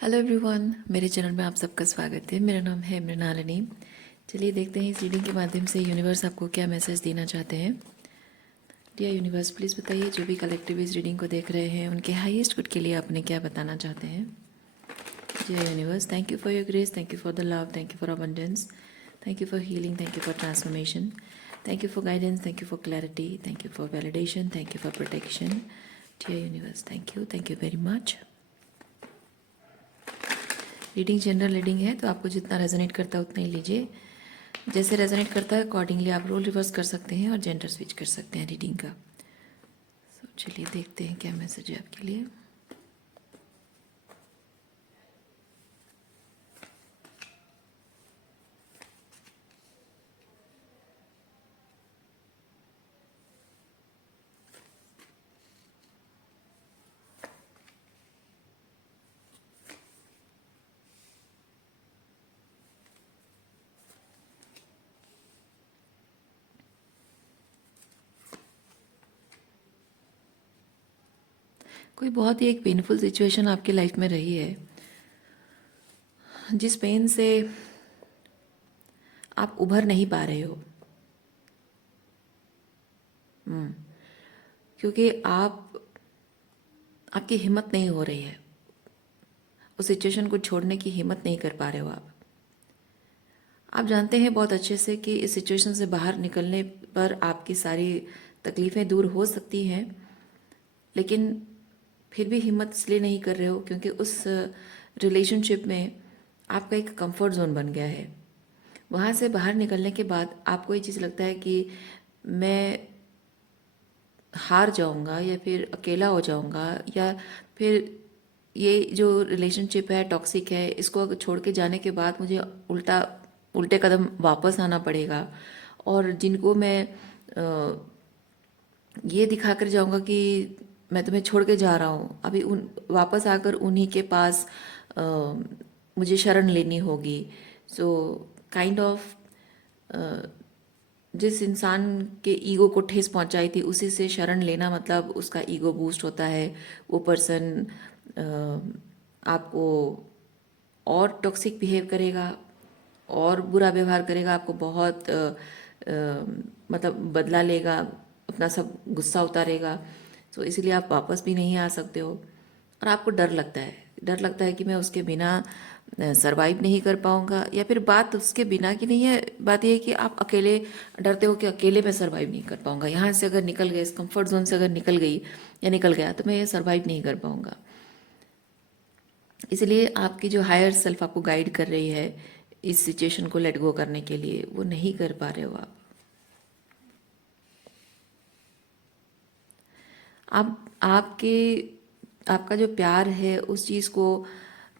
Hello everyone, मेरे channel में आप सबका स्वागत है। मेरा नाम है मृणालिनी। चलिए देखते हैं इस रीडिंग के माध्यम से यूनिवर्स आपको क्या मैसेज देना चाहते हैं। डियर यूनिवर्स, प्लीज़ बताइए जो भी कलेक्टिव इस रीडिंग को देख रहे हैं उनके हाईएस्ट गुड के लिए आपने क्या बताना चाहते हैं। Dear universe, thank you for your grace, thank you for the love, thank you for abundance, thank you for healing, thank you for transformation, thank you for guidance, thank you for clarity, thank you for validation, thank you for protection. Dear universe, thank you very much. Reading general reading है तो आपको जितना resonate करता है उतना ही लीजिए। जैसे resonate करता है अकॉर्डिंगली आप रोल रिवर्स कर सकते हैं और जेंडर स्विच कर सकते हैं रीडिंग का। चलिए देखते हैं क्या मैसेज है आपके लिए। कोई बहुत ही एक पेनफुल सिचुएशन आपकी लाइफ में रही है, जिस पेन से आप उभर नहीं पा रहे हो। क्योंकि आपकी हिम्मत नहीं हो रही है, उस सिचुएशन को छोड़ने की हिम्मत नहीं कर पा रहे हो आप जानते हैं बहुत अच्छे से कि इस सिचुएशन से बाहर निकलने पर आपकी सारी तकलीफ़ें दूर हो सकती हैं, लेकिन फिर भी हिम्मत इसलिए नहीं कर रहे हो क्योंकि उस रिलेशनशिप में आपका एक कंफर्ट जोन बन गया है। वहाँ से बाहर निकलने के बाद आपको ये चीज़ लगता है कि मैं हार जाऊँगा या फिर अकेला हो जाऊँगा, या फिर ये जो रिलेशनशिप है टॉक्सिक है, इसको छोड़ के जाने के बाद मुझे उल्टे कदम वापस आना पड़ेगा। और जिनको मैं ये दिखा कर जाऊँगा कि मैं तुम्हें छोड़ के जा रहा हूँ, अभी उन वापस आकर उन्हीं के पास मुझे शरण लेनी होगी। सो काइंड ऑफ जिस इंसान के ईगो को ठेस पहुंचाई थी उसी से शरण लेना, मतलब उसका ईगो बूस्ट होता है। वो पर्सन आपको और टॉक्सिक बिहेव करेगा और बुरा व्यवहार करेगा, आपको बहुत मतलब बदला लेगा, अपना सब गुस्सा उतारेगा। तो इसलिए आप वापस भी नहीं आ सकते हो और आपको डर लगता है कि मैं उसके बिना सरवाइव नहीं कर पाऊंगा, या फिर बात उसके बिना की नहीं है, बात यह है कि आप अकेले डरते हो कि अकेले मैं सरवाइव नहीं कर पाऊंगा। यहाँ से अगर निकल गए, इस कंफर्ट जोन से अगर निकल गई या निकल गया तो मैं ये सरवाइव नहीं कर पाऊंगा। इसलिए आपकी जो हायर सेल्फ आपको गाइड कर रही है इस सिचुएशन को लेट गो करने के लिए, वो नहीं कर पा रहे हो आप आपके आपका जो प्यार है उस चीज़ को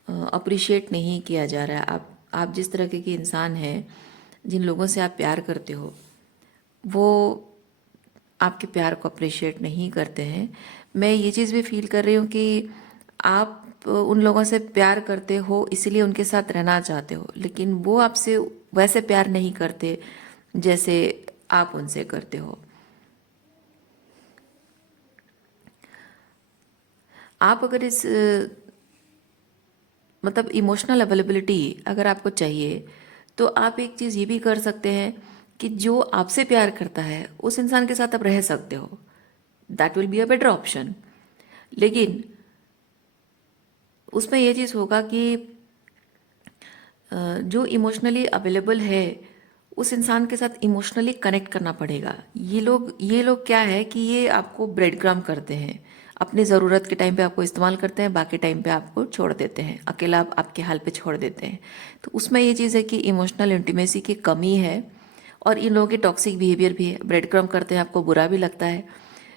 अप्रिशिएट नहीं किया जा रहा है। आप जिस तरह के इंसान हैं, जिन लोगों से आप प्यार करते हो, वो आपके प्यार को अप्रिशिएट नहीं करते हैं। मैं ये चीज़ भी फील कर रही हूँ कि आप उन लोगों से प्यार करते हो इसलिए उनके साथ रहना चाहते हो, लेकिन वो आपसे वैसे प्यार नहीं करते जैसे आप उनसे करते हो। आप अगर इस मतलब इमोशनल अवेलेबिलिटी अगर आपको चाहिए तो आप एक चीज़ ये भी कर सकते हैं कि जो आपसे प्यार करता है उस इंसान के साथ आप रह सकते हो। That will be a better option. लेकिन उसमें ये चीज़ होगा कि जो इमोशनली अवेलेबल है उस इंसान के साथ इमोशनली कनेक्ट करना पड़ेगा। ये लोग क्या है कि ये आपको ब्रेड क्रम्ब करते हैं, अपनी ज़रूरत के टाइम पे आपको इस्तेमाल करते हैं, बाकी टाइम पे आपको छोड़ देते हैं, अकेला आपके हाल पे छोड़ देते हैं। तो उसमें ये चीज़ है कि इमोशनल इंटीमेसी की कमी है और इन लोगों के टॉक्सिक बिहेवियर भी है, ब्रेड क्रम्ब करते हैं, आपको बुरा भी लगता है।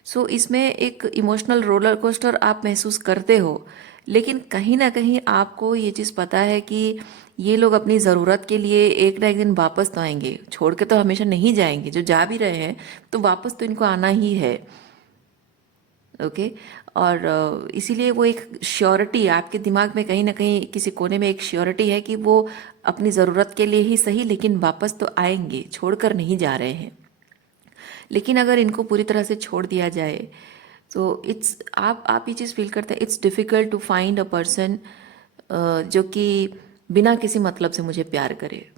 सो इसमें एक इमोशनल रोलर कोस्टर आप महसूस करते हो, लेकिन कहीं ना कहीं आपको ये चीज़ पता है कि ये लोग अपनी ज़रूरत के लिए एक ना एक दिन वापस तो आएंगे, छोड़ के तो हमेशा नहीं जाएंगे। जो जा भी रहे हैं तो वापस तो इनको आना ही है। ओके। और इसीलिए वो एक श्योरिटी आपके दिमाग में कहीं ना कहीं किसी कोने में एक श्योरिटी है कि वो अपनी ज़रूरत के लिए ही सही लेकिन वापस तो आएंगे, छोड़कर नहीं जा रहे हैं। लेकिन अगर इनको पूरी तरह से छोड़ दिया जाए तो आप ये चीज़ फील करते हैं, it's difficult to find a person जो कि बिना किसी मतलब से मुझे प्यार करे,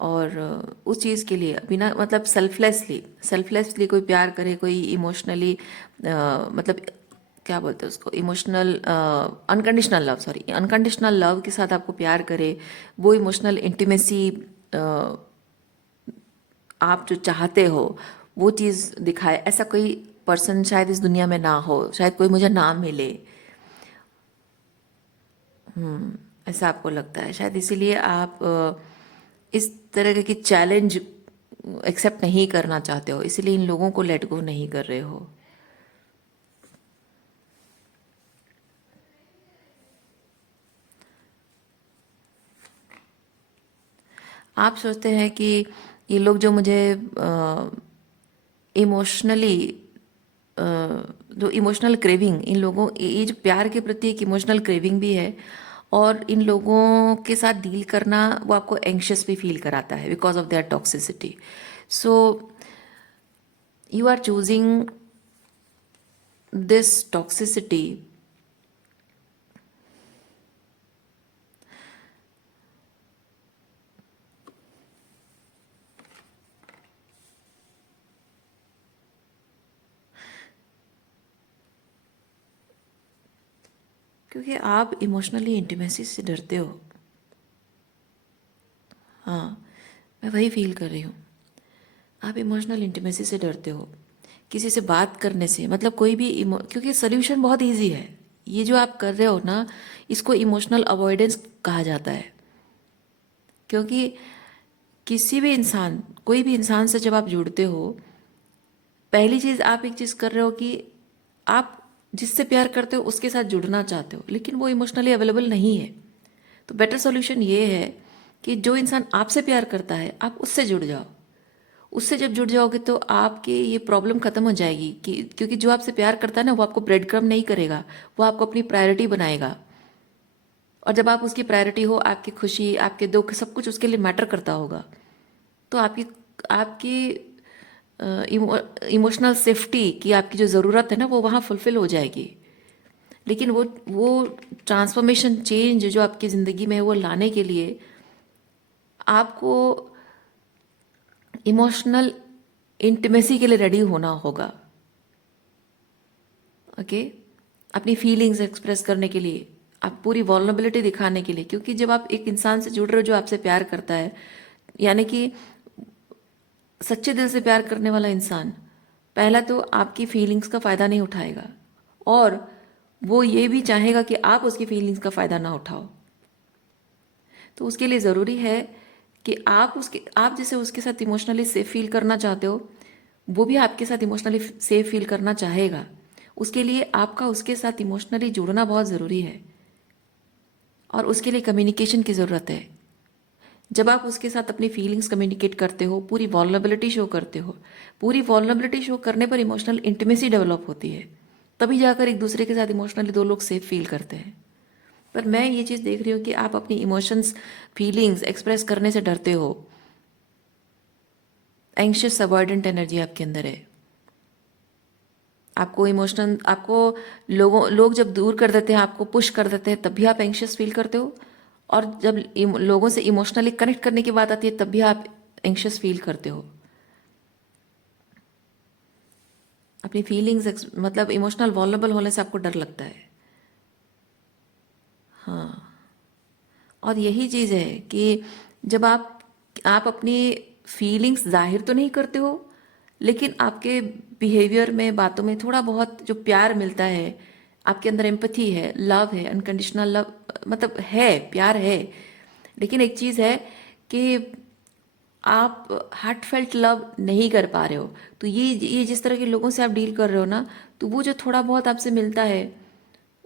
और उस चीज़ के लिए बिना मतलब सेल्फलेसली कोई प्यार करे, कोई इमोशनली मतलब क्या बोलते हैं उसको, emotional unconditional love, sorry, unconditional love के साथ आपको प्यार करे, वो इमोशनल इंटीमेसी आप जो चाहते हो वो चीज़ दिखाए, ऐसा कोई पर्सन शायद इस दुनिया में ना हो, शायद कोई मुझे ना मिले। ऐसा आपको लगता है शायद, इसीलिए आप इस तरह की चैलेंज एक्सेप्ट नहीं करना चाहते हो, इसीलिए इन लोगों को लेट गो नहीं कर रहे हो। आप सोचते हैं कि ये लोग जो मुझे इमोशनली, जो इमोशनल क्रेविंग इन लोगों, ये जो प्यार के प्रति एक इमोशनल क्रेविंग भी है, और इन लोगों के साथ डील करना वो आपको एंग्शियस भी फील कराता है because of their toxicity. So you are choosing this toxicity क्योंकि आप इमोशनली इंटीमेसी से डरते हो। हाँ, मैं वही फील कर रही हूँ। आप इमोशनल इंटीमेसी से डरते हो, किसी से बात करने से, मतलब कोई भी क्योंकि सोल्यूशन बहुत इजी है। ये जो आप कर रहे हो ना, इसको इमोशनल अवॉइडेंस कहा जाता है। क्योंकि किसी भी इंसान, कोई भी इंसान से जब आप जुड़ते हो, पहली चीज़ आप एक चीज़ कर रहे हो कि आप जिससे प्यार करते हो उसके साथ जुड़ना चाहते हो, लेकिन वो इमोशनली अवेलेबल नहीं है। तो बेटर सॉल्यूशन ये है कि जो इंसान आपसे प्यार करता है आप उससे जुड़ जाओ। उससे जब जुड़ जाओगे तो आपकी ये प्रॉब्लम खत्म हो जाएगी, कि क्योंकि जो आपसे प्यार करता है ना, वो आपको ब्रेड क्रम्ब नहीं करेगा, वो आपको अपनी प्रायोरिटी बनाएगा। और जब आप उसकी प्रायोरिटी हो, आपकी खुशी, आपके दुख, सब कुछ उसके लिए मैटर करता होगा, तो आपकी आपकी इमोशनल सेफ्टी की आपकी जो ज़रूरत है ना, वो वहाँ फुलफिल हो जाएगी। लेकिन वो ट्रांसफॉर्मेशन, चेंज जो आपकी ज़िंदगी में है, वो लाने के लिए आपको इमोशनल इंटीमेसी के लिए रेडी होना होगा। ओके, अपनी फीलिंग्स एक्सप्रेस करने के लिए, आप पूरी वॉल्नरेबिलिटी दिखाने के लिए, क्योंकि जब आप एक इंसान से जुड़ रहे हो जो आपसे प्यार करता है, यानी कि सच्चे दिल से प्यार करने वाला इंसान, पहला तो आपकी फीलिंग्स का फ़ायदा नहीं उठाएगा, और वो ये भी चाहेगा कि आप उसकी फीलिंग्स का फ़ायदा ना उठाओ। तो उसके लिए ज़रूरी है कि आप जैसे उसके साथ इमोशनली सेफ फील करना चाहते हो, वो भी आपके साथ इमोशनली सेफ फील करना चाहेगा। उसके लिए आपका उसके साथ इमोशनली जुड़ना बहुत ज़रूरी है, और उसके लिए कम्युनिकेशन की ज़रूरत है। जब आप उसके साथ अपनी फीलिंग्स कम्युनिकेट करते हो, पूरी वॉल्नरेबिलिटी शो करते हो, पूरी वॉल्नरेबिलिटी शो करने पर इमोशनल इंटीमेसी डेवलप होती है, तभी जाकर एक दूसरे के साथ इमोशनली दो लोग सेफ फील करते हैं। पर मैं ये चीज़ देख रही हूँ कि आप अपनी इमोशंस, फीलिंग्स एक्सप्रेस करने से डरते हो। एंग्शियस अवॉइडेंट एनर्जी आपके अंदर है। आपको लोग जब दूर कर देते हैं, आपको पुश कर देते हैं, तब भी आप एंग्शियस फील करते हो, और जब लोगों से इमोशनली कनेक्ट करने की बात आती है तब भी आप एंग्शियस फील करते हो। अपनी फीलिंग्स मतलब इमोशनल वॉल्नरेबल होने से आपको डर लगता है। हाँ, और यही चीज़ है कि जब आप अपनी फीलिंग्स जाहिर तो नहीं करते हो, लेकिन आपके बिहेवियर में, बातों में थोड़ा बहुत जो प्यार मिलता है, आपके अंदर एम्पथी है, लव है, अनकंडीशनल लव, मतलब है, प्यार है। लेकिन एक चीज़ है कि आप हार्ट फेल्ट लव नहीं कर पा रहे हो। तो ये जिस तरह के लोगों से आप डील कर रहे हो ना, तो वो जो थोड़ा बहुत आपसे मिलता है,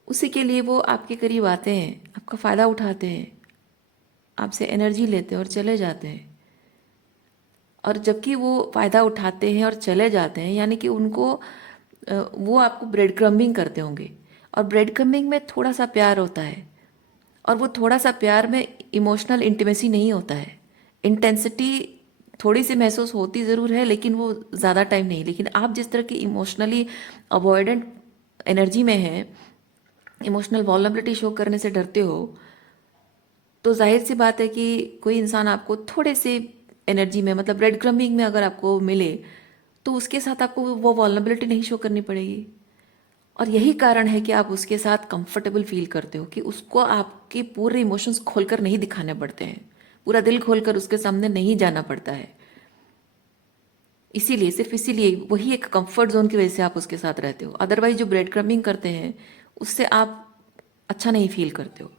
उसी के लिए वो आपके करीब आते हैं, आपका फ़ायदा उठाते हैं, आपसे एनर्जी लेते हैं और चले जाते हैं। और जबकि वो फ़ायदा उठाते हैं और चले जाते हैं, यानी कि वो आपको ब्रेड क्रम्बिंग करते होंगे, और ब्रेड क्रम्बिंग में थोड़ा सा प्यार होता है, और वो थोड़ा सा प्यार में इमोशनल इंटीमेसी नहीं होता है। इंटेंसिटी थोड़ी सी महसूस होती ज़रूर है, लेकिन वो ज़्यादा टाइम नहीं। लेकिन आप जिस तरह की इमोशनली अवॉइडेंट एनर्जी में हैं, इमोशनल वल्नरेबिलिटी शो करने से डरते हो, तो जाहिर सी बात है कि कोई इंसान आपको थोड़े से एनर्जी में, मतलब ब्रेड क्रम्बिंग में अगर आपको मिले, तो उसके साथ आपको वो वल्नरेबिलिटी नहीं शो करनी पड़ेगी। और यही कारण है कि आप उसके साथ कंफर्टेबल फील करते हो कि उसको आपके पूरे इमोशंस खोलकर नहीं दिखाने पड़ते हैं, पूरा दिल खोलकर उसके सामने नहीं जाना पड़ता है। इसीलिए, सिर्फ इसीलिए, वही एक कंफर्ट जोन की वजह से आप उसके साथ रहते हो। अदरवाइज जो ब्रेड क्रम्बिंग करते हैं उससे आप अच्छा नहीं फील करते हो।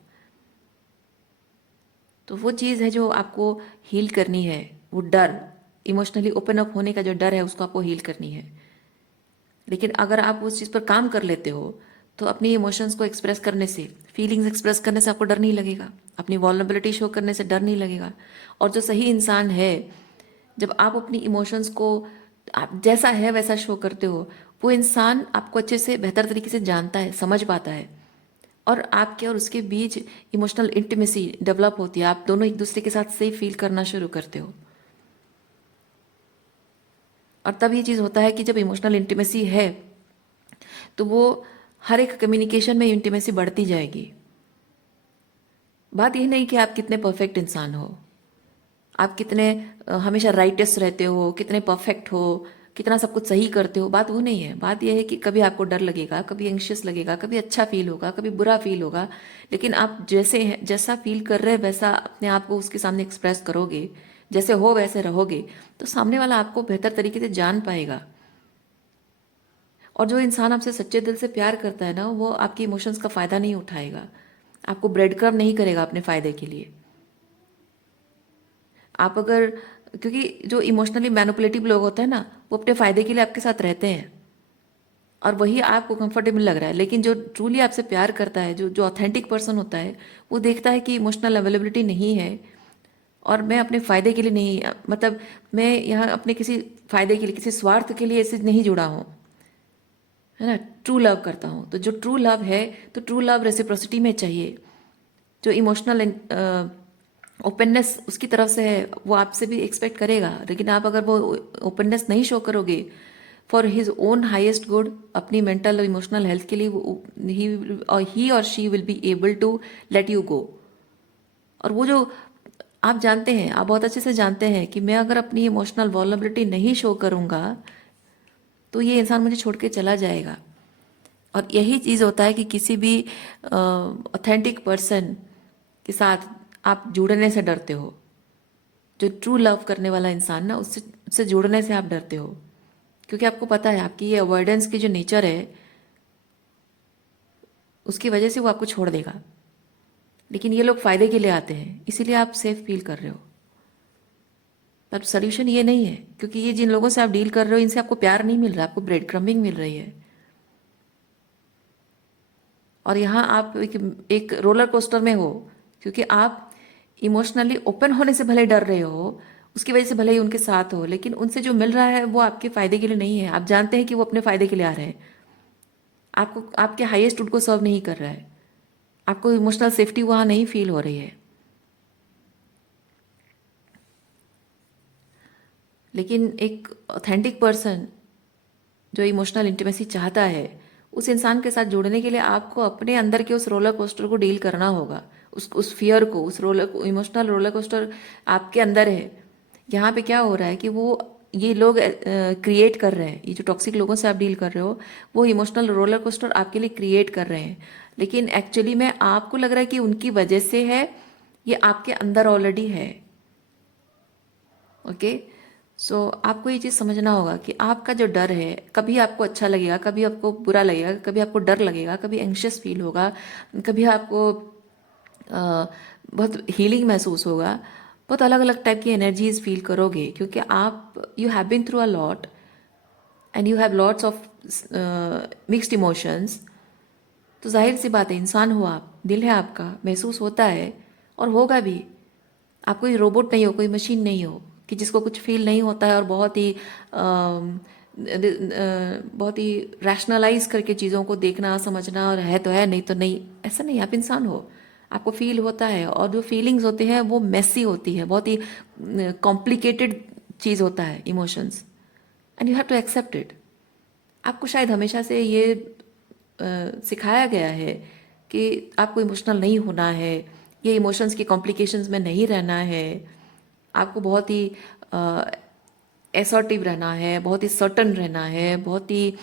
तो वो चीज़ है जो आपको हील करनी है, वो डर, इमोशनली ओपन अप होने का जो डर है उसको आपको हील करनी है। लेकिन अगर आप उस चीज़ पर काम कर लेते हो तो अपनी इमोशंस को एक्सप्रेस करने से, फीलिंग्स एक्सप्रेस करने से आपको डर नहीं लगेगा, अपनी वल्नरेबिलिटी शो करने से डर नहीं लगेगा। और जो सही इंसान है, जब आप अपनी इमोशंस को आप जैसा है वैसा शो करते हो, वो इंसान आपको अच्छे से, बेहतर तरीके से जानता है, समझ पाता है, और आपके और उसके बीच इमोशनल इंटीमेसी डेवलप होती है। आप दोनों एक दूसरे के साथ सेफ फील करना शुरू करते हो। और तब ये चीज़ होता है कि जब इमोशनल इंटीमेसी है तो वो हर एक कम्युनिकेशन में इंटीमेसी बढ़ती जाएगी। बात यह नहीं कि आप कितने परफेक्ट इंसान हो, आप कितने हमेशा राइटेस्ट रहते हो, कितने परफेक्ट हो, कितना सब कुछ सही करते हो। बात वो नहीं है। बात यह है कि कभी आपको डर लगेगा, कभी एंग्शियस लगेगा, कभी अच्छा फील होगा, कभी बुरा फील होगा। लेकिन आप जैसे हैं, जैसा फील कर रहे हैं वैसा अपने आप को उसके सामने एक्सप्रेस करोगे, जैसे हो वैसे रहोगे, तो सामने वाला आपको बेहतर तरीके से जान पाएगा। और जो इंसान आपसे सच्चे दिल से प्यार करता है ना, वो आपके इमोशंस का फ़ायदा नहीं उठाएगा, आपको ब्रेड क्रम्ब नहीं करेगा अपने फ़ायदे के लिए। आप अगर, क्योंकि जो इमोशनली मैनिपुलेटिव लोग होते हैं ना, वो अपने फ़ायदे के लिए आपके साथ रहते हैं और वही आपको कंफर्टेबल लग रहा है। लेकिन जो ट्रूली आपसे प्यार करता है, जो जो ऑथेंटिक पर्सन होता है, वो देखता है कि इमोशनल अवेलेबिलिटी नहीं है और मैं अपने फ़ायदे के लिए नहीं, मतलब मैं यहाँ अपने किसी फ़ायदे के लिए, किसी स्वार्थ के लिए ऐसे नहीं जुड़ा हूँ, है ना। ट्रू लव करता हूँ। तो जो ट्रू लव है, तो ट्रू लव रेसिप्रोसिटी में चाहिए। जो इमोशनल ओपननेस उसकी तरफ से है, वो आपसे भी एक्सपेक्ट करेगा। लेकिन आप अगर वो ओपननेस नहीं शो करोगे for his own highest good, अपनी मेंटल और इमोशनल हेल्थ के लिए, ही और she will be able to let you go. और वो जो आप जानते हैं, आप बहुत अच्छे से जानते हैं कि मैं अगर अपनी इमोशनल वल्नरेबिलिटी नहीं शो करूंगा तो ये इंसान मुझे छोड़ के चला जाएगा। और यही चीज़ होता है कि किसी भी ऑथेंटिक पर्सन के साथ आप जुड़ने से डरते हो। जो ट्रू लव करने वाला इंसान ना, उससे उससे जुड़ने से आप डरते हो, क्योंकि आपको पता है आपकी ये अवॉइडेंस की जो नेचर है, उसकी वजह से वो आपको छोड़ देगा। लेकिन ये लोग फायदे के लिए आते हैं, इसीलिए आप सेफ फील कर रहे हो। पर सोल्यूशन ये नहीं है, क्योंकि ये जिन लोगों से आप डील कर रहे हो, इनसे आपको प्यार नहीं मिल रहा, आपको ब्रेड क्रम्बिंग मिल रही है। और यहाँ आप एक रोलर कोस्टर में हो, क्योंकि आप इमोशनली ओपन होने से भले डर रहे हो, उसकी वजह से भले ही उनके साथ हो, लेकिन उनसे जो मिल रहा है वो आपके फायदे के लिए नहीं है। आप जानते हैं कि वो अपने फायदे के लिए आ रहे हैं, आपको आपके हाईएस्ट गुड को सर्व नहीं कर रहा है, आपको इमोशनल सेफ्टी वहाँ नहीं फील हो रही है। लेकिन एक ऑथेंटिक पर्सन जो इमोशनल इंटीमेसी चाहता है, उस इंसान के साथ जुड़ने के लिए आपको अपने अंदर के उस रोलर कोस्टर को डील करना होगा, उस फियर को, उस रोलर इमोशनल रोलर कोस्टर आपके अंदर है। यहाँ पे क्या हो रहा है कि वो ये लोग क्रिएट कर रहे हैं, ये जो टॉक्सिक लोगों से आप डील कर रहे हो, वो इमोशनल रोलर कोस्टर आपके लिए क्रिएट कर रहे हैं। लेकिन एक्चुअली में आपको लग रहा है कि उनकी वजह से है, ये आपके अंदर ऑलरेडी है। ओके। सो आपको ये चीज़ समझना होगा कि आपका जो डर है, कभी आपको अच्छा लगेगा, कभी आपको बुरा लगेगा, कभी आपको डर लगेगा, कभी एंग्शियस फील होगा, कभी आपको बहुत हीलिंग महसूस होगा, बहुत अलग अलग टाइप की एनर्जीज फील करोगे, क्योंकि आप you have been through a lot and you have lots of mixed emotions. तो जाहिर सी बात है, इंसान हो आप, दिल है आपका, महसूस होता है और होगा भी। आप कोई रोबोट नहीं हो, कोई मशीन नहीं हो कि जिसको कुछ फील नहीं होता है और बहुत ही रैशनलाइज करके चीज़ों को देखना समझना, और है तो है, नहीं तो नहीं, ऐसा नहीं। आप इंसान हो, आपको फील होता है, और जो फीलिंग्स होते हैं वो मेसी होती है, बहुत ही कॉम्प्लिकेटेड चीज़ होता है emotions, and you have to accept it. आपको शायद हमेशा से ये सिखाया गया है कि आपको इमोशनल नहीं होना है, ये इमोशंस की कॉम्प्लिकेशंस में नहीं रहना है, आपको बहुत ही असर्टिव रहना है, बहुत ही सर्टन रहना है, बहुत ही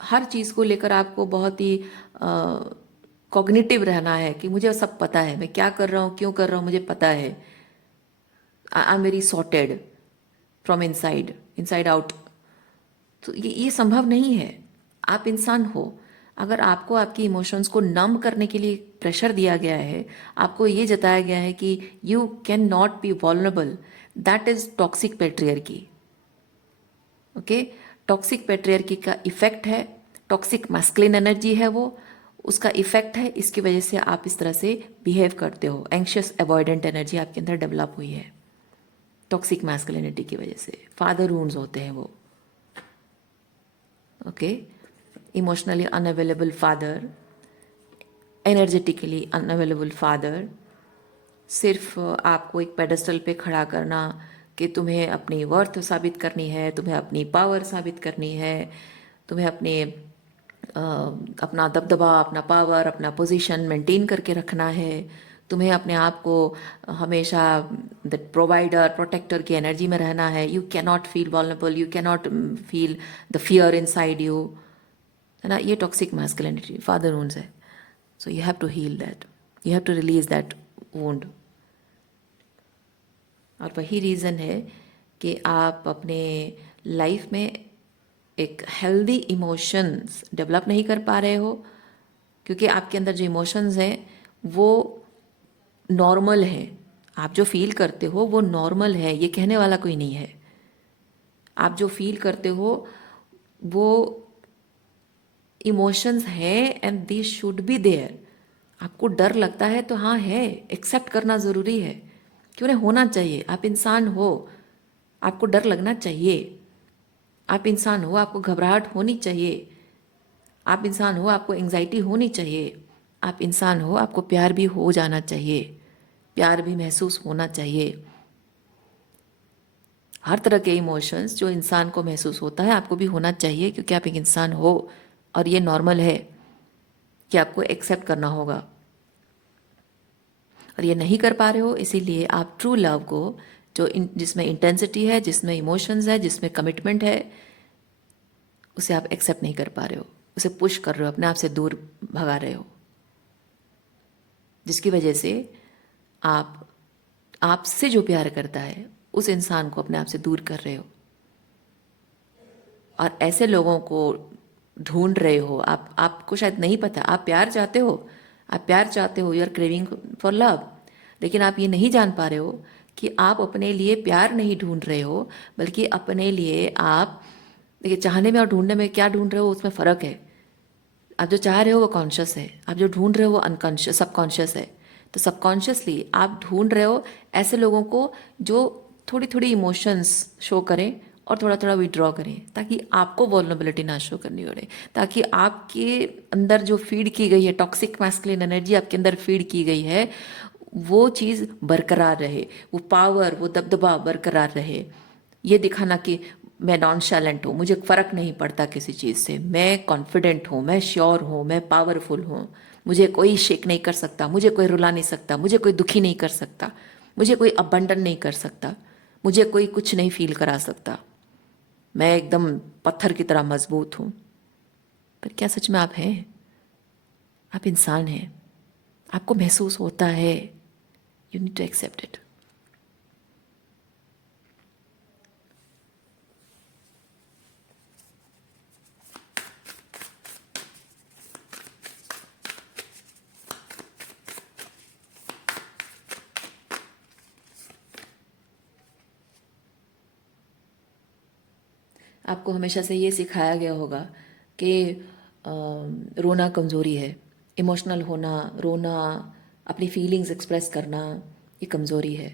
हर चीज़ को लेकर आपको बहुत ही कॉग्निटिव रहना है कि मुझे सब पता है, मैं क्या कर रहा हूँ, क्यों कर रहा हूँ, मुझे पता है, I am very sorted from inside, inside out. तो ये संभव नहीं है। आप इंसान हो, अगर आपको आपकी इमोशंस को नम करने के लिए प्रेशर दिया गया है, आपको ये जताया गया है कि you can not be vulnerable, that is toxic patriarchy. Okay, toxic patriarchy का इफेक्ट है, टॉक्सिक मैस्कुलिन एनर्जी है वो, उसका इफेक्ट है, इसकी वजह से आप इस तरह से बिहेव करते हो। एंग्शियस अवॉइडेंट एनर्जी आपके अंदर डेवलप हुई है टॉक्सिक मैस्कुलिनिटी की वजह से। फादर वुंड्स होते हैं वो। Okay, emotionally unavailable father, energetically unavailable father, सिर्फ आपको एक पेडेस्टल पे खड़ा करना कि तुम्हें अपनी वर्थ साबित करनी है, तुम्हें अपनी पावर साबित करनी है, तुम्हें अपना दबदबा, अपना पावर, अपना पोजीशन मेंटेन करके रखना है, तुम्हें अपने आप को हमेशा द प्रोवाइडर प्रोटेक्टर की एनर्जी में रहना है। You can not feel vulnerable, you can not feel the fear inside you, है ना। ये टॉक्सिक मैस्कुलिनिटी फादर वुंड्स है। So you have to heal that, you have to release that wound. और वही रीज़न है कि आप अपने लाइफ में एक हेल्दी इमोशंस डेवलप नहीं कर पा रहे हो, क्योंकि आपके अंदर जो इमोशंस हैं वो नॉर्मल है। आप जो फील करते हो वो नॉर्मल है, ये कहने वाला कोई नहीं है। आप जो फील करते हो वो इमोशंस हैं and they should be there. आपको डर लगता है तो हाँ है, एक्सेप्ट करना ज़रूरी है, क्यों नहीं, होना चाहिए। आप इंसान हो, आपको डर लगना चाहिए। आप इंसान हो, आपको घबराहट होनी चाहिए। आप इंसान हो, आपको एंग्जाइटी होनी चाहिए। आप इंसान हो, आपको प्यार भी हो जाना चाहिए, प्यार भी महसूस होना चाहिए। हर तरह के इमोशंस जो इंसान को महसूस होता है आपको भी होना चाहिए, क्योंकि आप एक इंसान हो और ये नॉर्मल है कि आपको एक्सेप्ट करना होगा। और ये नहीं कर पा रहे हो, इसीलिए आप ट्रू लव को, जिसमें इंटेंसिटी है, जिसमें इमोशंस है, जिसमें कमिटमेंट है, उसे आप एक्सेप्ट नहीं कर पा रहे हो, उसे पुश कर रहे हो, अपने आप से दूर भगा रहे हो, जिसकी वजह से आप आपसे जो प्यार करता है उस इंसान को अपने आप से दूर कर रहे हो और ऐसे लोगों को ढूंढ रहे हो। आपको शायद नहीं पता, आप प्यार चाहते हो, आप प्यार चाहते हो, you are craving for love, लेकिन आप ये नहीं जान पा रहे हो कि आप अपने लिए प्यार नहीं ढूंढ रहे हो, बल्कि अपने लिए आप, देखिए, चाहने में और ढूंढने में क्या ढूंढ रहे हो उसमें फ़र्क है। आप जो चाह रहे हो वो कॉन्शियस है, आप जो ढूंढ रहे हो वो अनकॉन्शियस सबकॉन्शियस है। तो सबकॉन्शियसली आप ढूंढ रहे हो ऐसे लोगों को जो थोड़ी थोड़ी इमोशंस शो करें और थोड़ा थोड़ा विड्रॉ करें, ताकि आपको वल्नरेबिलिटी ना शो करनी पड़े, ताकि आपके अंदर जो फीड की गई है टॉक्सिक मैस्कुलिन एनर्जी आपके अंदर फीड की गई है वो चीज़ बरकरार रहे, वो पावर, वो दबदबा बरकरार रहे। ये दिखाना कि मैं नॉन शैलेंट हूँ, मुझे फ़र्क नहीं पड़ता किसी चीज़ से, मैं कॉन्फिडेंट हूँ, मैं श्योर हूँ, मैं पावरफुल हूँ, मुझे कोई शेक नहीं कर सकता, मुझे कोई रुला नहीं सकता, मुझे कोई दुखी नहीं कर सकता, मुझे कोई अबंडन नहीं कर सकता, मुझे कोई कुछ नहीं फील करा सकता, मैं एकदम पत्थर की तरह मजबूत हूँ। पर क्या सच में आप हैं? आप इंसान हैं, आपको महसूस होता है, you need to accept it. आपको हमेशा से ये सिखाया गया होगा कि रोना कमज़ोरी है, इमोशनल होना, रोना, अपनी फीलिंग्स एक्सप्रेस करना, ये कमज़ोरी है।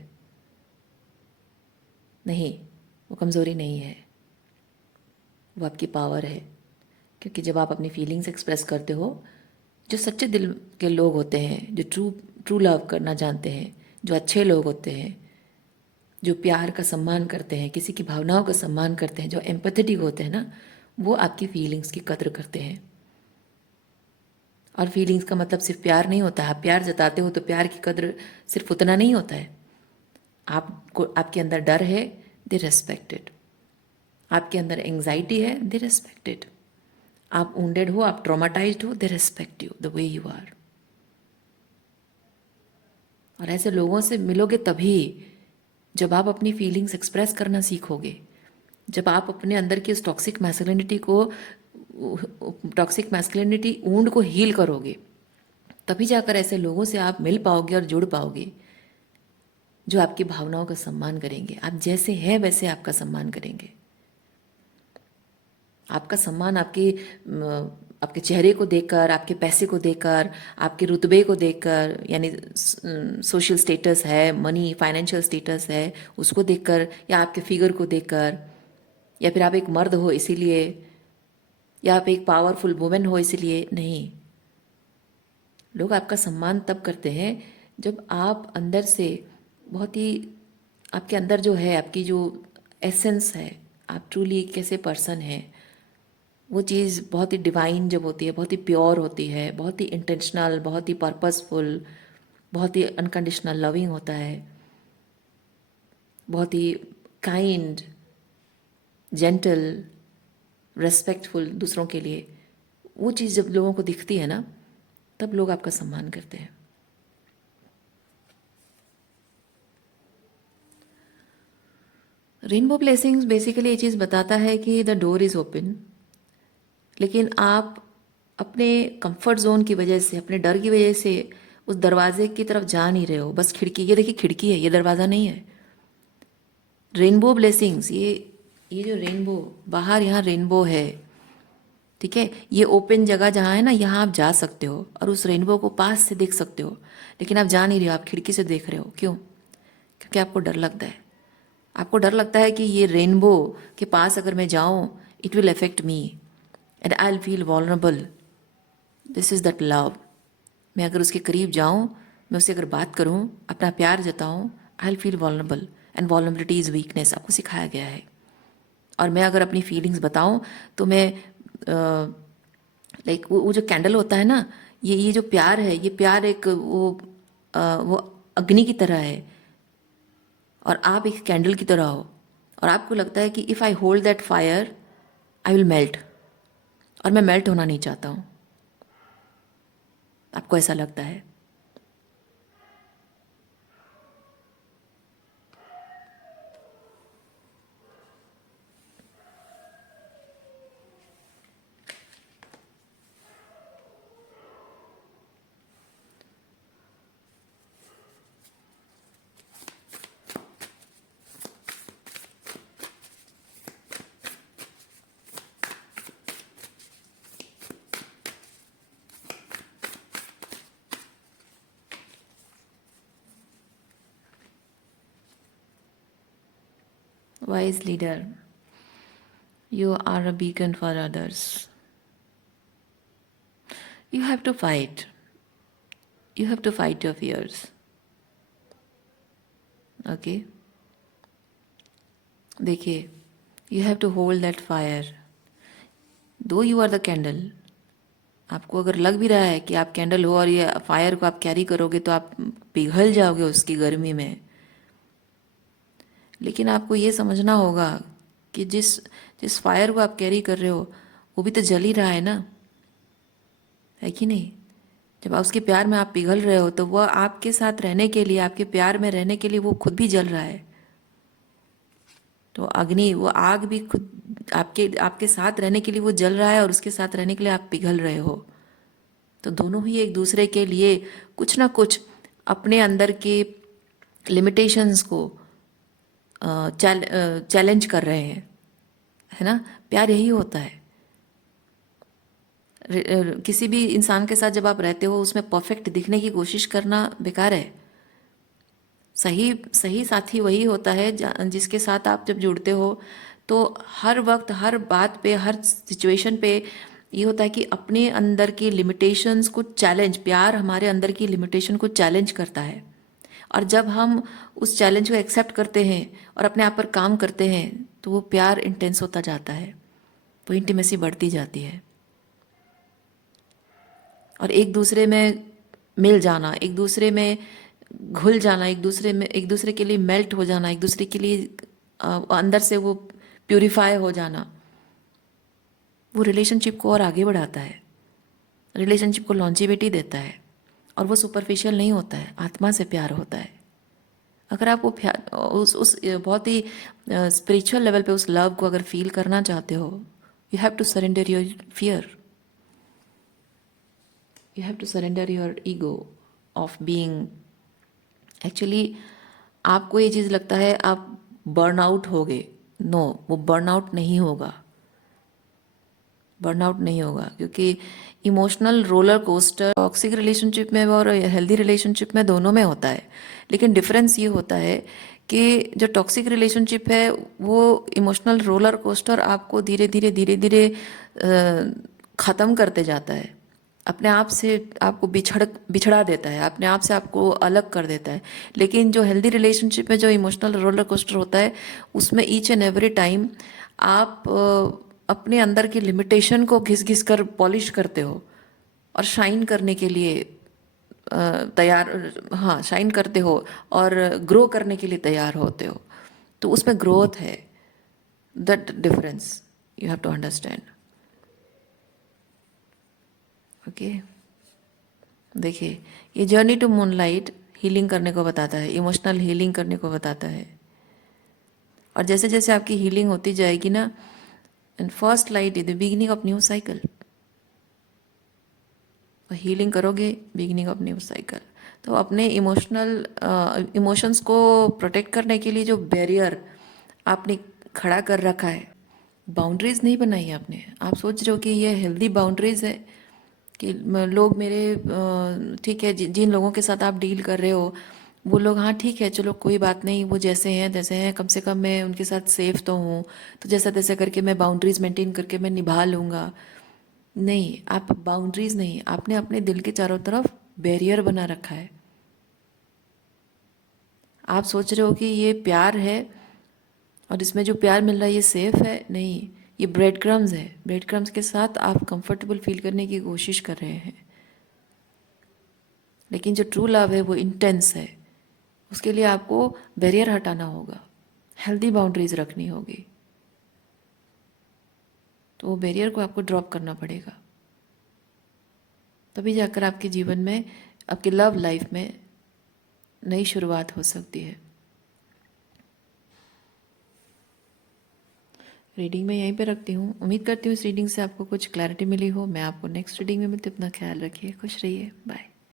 नहीं, वो कमज़ोरी नहीं है, वो आपकी पावर है। क्योंकि जब आप अपनी फीलिंग्स एक्सप्रेस करते हो, जो सच्चे दिल के लोग होते हैं, जो ट्रू ट्रू लव करना जानते हैं, जो अच्छे लोग होते हैं, जो प्यार का सम्मान करते हैं, किसी की भावनाओं का सम्मान करते हैं, जो एम्पैथेटिक होते हैं ना, वो आपकी फीलिंग्स की कद्र करते हैं। और फीलिंग्स का मतलब सिर्फ प्यार नहीं होता। आप प्यार जताते हो तो प्यार की कद्र सिर्फ उतना नहीं होता है। आपको, आपके अंदर डर है, दे रेस्पेक्ट इट। आपके अंदर एंग्जाइटी है, दे रेस्पेक्ट इट। आप वुंडेड हो, आप ट्रॉमाटाइज्ड हो, they respect you the way you are. और ऐसे लोगों से मिलोगे तभी जब आप अपनी फीलिंग्स एक्सप्रेस करना सीखोगे, जब आप अपने अंदर की उस टॉक्सिक मैस्कुलिनिटी वुंड को हील करोगे, तभी जाकर ऐसे लोगों से आप मिल पाओगे और जुड़ पाओगे जो आपकी भावनाओं का सम्मान करेंगे। आप जैसे हैं वैसे आपका सम्मान करेंगे। आपका सम्मान आपके चेहरे को देखकर, आपके पैसे को देखकर, आपके रुतबे को देखकर, यानी सोशल स्टेटस है, मनी फाइनेंशियल स्टेटस है, उसको देखकर, या आपके फिगर को देखकर, या फिर आप एक मर्द हो इसीलिए, या आप एक पावरफुल वुमेन हो इसीलिए नहीं। लोग आपका सम्मान तब करते हैं जब आप अंदर से बहुत ही, आपके अंदर जो है, आपकी जो एसेंस है, आप ट्रूली कैसे पर्सन है, वो चीज़ बहुत ही डिवाइन जब होती है, बहुत ही प्योर होती है, बहुत ही इंटेंशनल, बहुत ही पर्पसफुल, बहुत ही अनकंडीशनल लविंग होता है, बहुत ही काइंड, जेंटल, रेस्पेक्टफुल दूसरों के लिए, वो चीज़ जब लोगों को दिखती है ना, तब लोग आपका सम्मान करते हैं। रेनबो ब्लेसिंग्स बेसिकली ये चीज़ बताता है कि द डोर इज़ ओपन, लेकिन आप अपने कंफर्ट जोन की वजह से, अपने डर की वजह से उस दरवाजे की तरफ जा नहीं रहे हो। बस खिड़की, ये देखिए खिड़की है, ये दरवाज़ा नहीं है। रेनबो ब्लेसिंग्स, ये जो रेनबो, बाहर यहाँ रेनबो है, ठीक है, ये ओपन जगह जहाँ है ना, यहाँ आप जा सकते हो और उस रेनबो को पास से देख सकते हो, लेकिन आप जा नहीं रहे हो, आप खिड़की से देख रहे हो। क्यों? क्योंकि आपको डर लगता है। आपको डर लगता है कि ये रेनबो के पास अगर मैं जाऊँ, it will affect me and I will feel vulnerable. This is that love. मैं अगर उसके करीब जाऊँ, मैं उससे अगर बात करूँ, अपना प्यार जताऊँ, I will feel vulnerable and vulnerability is weakness, आपको सिखाया गया है। और मैं अगर अपनी फीलिंग्स बताऊँ तो मैं लाइक वो जो कैंडल होता है ना, ये जो प्यार है, ये प्यार एक वो अग्नि की तरह है और आप एक कैंडल की तरह हो, और आपको लगता है कि if I hold that fire I will melt, और मैं मेल्ट होना नहीं चाहता हूँ। आपको ऐसा लगता है। Wise leader, you are a beacon for others. You have to fight. You have to fight your fears. Okay? देखिए, you have to hold that fire. Though you are the candle, आपको अगर लग भी रहा है कि आप कैंडल हो और ये फायर को आप कैरी करोगे तो आप पिघल जाओगे उसकी गर्मी में, लेकिन आपको ये समझना होगा कि जिस जिस फायर को आप कैरी कर रहे हो वो भी तो जल ही रहा है ना, है कि नहीं? जब आप उसके प्यार में आप पिघल रहे हो तो वह आपके साथ रहने के लिए, आपके प्यार में रहने के लिए वो खुद भी जल रहा है। तो अग्नि, वो आग भी खुद आपके आपके साथ रहने के लिए वो जल रहा है और उसके साथ रहने के लिए आप पिघल रहे हो। तो दोनों ही एक दूसरे के लिए कुछ ना कुछ अपने अंदर के लिमिटेशंस को चैलेंज कर रहे हैं, है ना? प्यार यही होता है। किसी भी इंसान के साथ जब आप रहते हो उसमें परफेक्ट दिखने की कोशिश करना बेकार है। सही सही साथी वही होता है जिसके साथ आप जब जुड़ते हो तो हर वक्त, हर बात पे, हर सिचुएशन पे ये होता है कि अपने अंदर की लिमिटेशंस को चैलेंज, प्यार हमारे अंदर की लिमिटेशन को चैलेंज करता है। और जब हम उस चैलेंज को एक्सेप्ट करते हैं और अपने आप पर काम करते हैं तो वो प्यार इंटेंस होता जाता है, वो इंटीमेसी बढ़ती जाती है। और एक दूसरे में मिल जाना, एक दूसरे में घुल जाना, एक दूसरे में एक दूसरे के लिए मेल्ट हो जाना, एक दूसरे के लिए अंदर से वो प्यूरिफाई हो जाना, वो रिलेशनशिप को और आगे बढ़ाता है, रिलेशनशिप को लॉन्जिविटी देता है। और वो सुपरफिशियल नहीं होता है, आत्मा से प्यार होता है। अगर आप वो प्यार उस बहुत ही स्पिरिचुअल लेवल पे उस लव को अगर फील करना चाहते हो, you have to surrender your fear, you have to surrender your ego of being. Actually आपको ये चीज़ लगता है आप बर्न आउट हो गए, नो, वो बर्न आउट नहीं होगा, बर्नआउट नहीं होगा, क्योंकि emotional roller coaster toxic relationship में और हेल्दी रिलेशनशिप में दोनों में होता है। लेकिन डिफरेंस ये होता है कि जो टॉक्सिक रिलेशनशिप है वो इमोशनल रोलर कोस्टर आपको धीरे धीरे धीरे धीरे ख़त्म करते जाता है, अपने आप से आपको बिछड़ा देता है, अपने आप से आपको अलग कर देता है। लेकिन जो हेल्दी रिलेशनशिप में जो इमोशनल रोलर कोस्टर होता है, उसमें ईच एंड एवरी टाइम आप अपने अंदर की लिमिटेशन को घिस घिस कर पॉलिश करते हो और शाइन करने के लिए तैयार, हाँ, शाइन करते हो और ग्रो करने के लिए तैयार होते हो। तो उसमें ग्रोथ है, that difference you have to understand. Okay, देखिए, ये जर्नी टू मूनलाइट हीलिंग करने को बताता है, इमोशनल हीलिंग करने को बताता है। और जैसे जैसे आपकी हीलिंग होती जाएगी ना, and first light is the beginning of new cycle, और हीलिंग करोगे, बिगिनिंग ऑफ न्यू साइकिल। तो अपने इमोशंस को प्रोटेक्ट करने के लिए जो बैरियर आपने खड़ा कर रखा है, बाउंड्रीज नहीं बनाई है आपने। आप सोच रहे हो कि ये हेल्दी बाउंड्रीज है कि लोग मेरे ठीक है, जिन लोगों के साथ आप डील कर रहे हो वो लोग, हाँ ठीक है, चलो कोई बात नहीं, वो जैसे हैं तैसे हैं, कम से कम मैं उनके साथ सेफ तो हूँ, तो जैसा तैसा करके मैं बाउंड्रीज मेंटेन करके मैं निभा लूँगा। नहीं, आप बाउंड्रीज नहीं, आपने अपने दिल के चारों तरफ बैरियर बना रखा है। आप सोच रहे हो कि ये प्यार है और इसमें जो प्यार मिल रहा है ये सेफ है, नहीं, ये ब्रेड क्रम्स है। ब्रेड क्रम्स के साथ आप कंफर्टेबल फील करने की कोशिश कर रहे हैं। लेकिन जो ट्रू लव है वो इंटेंस है, उसके लिए आपको बैरियर हटाना होगा, हेल्दी बाउंड्रीज रखनी होगी। तो वो बैरियर को आपको ड्रॉप करना पड़ेगा, तभी जाकर आपके जीवन में, आपके लव लाइफ में नई शुरुआत हो सकती है। रीडिंग मैं यहीं पे रखती हूँ। उम्मीद करती हूँ इस रीडिंग से आपको कुछ क्लैरिटी मिली हो। मैं आपको नेक्स्ट रीडिंग में मिलती हूँ। अपना ख्याल रखिए, खुश रहिए, बाय।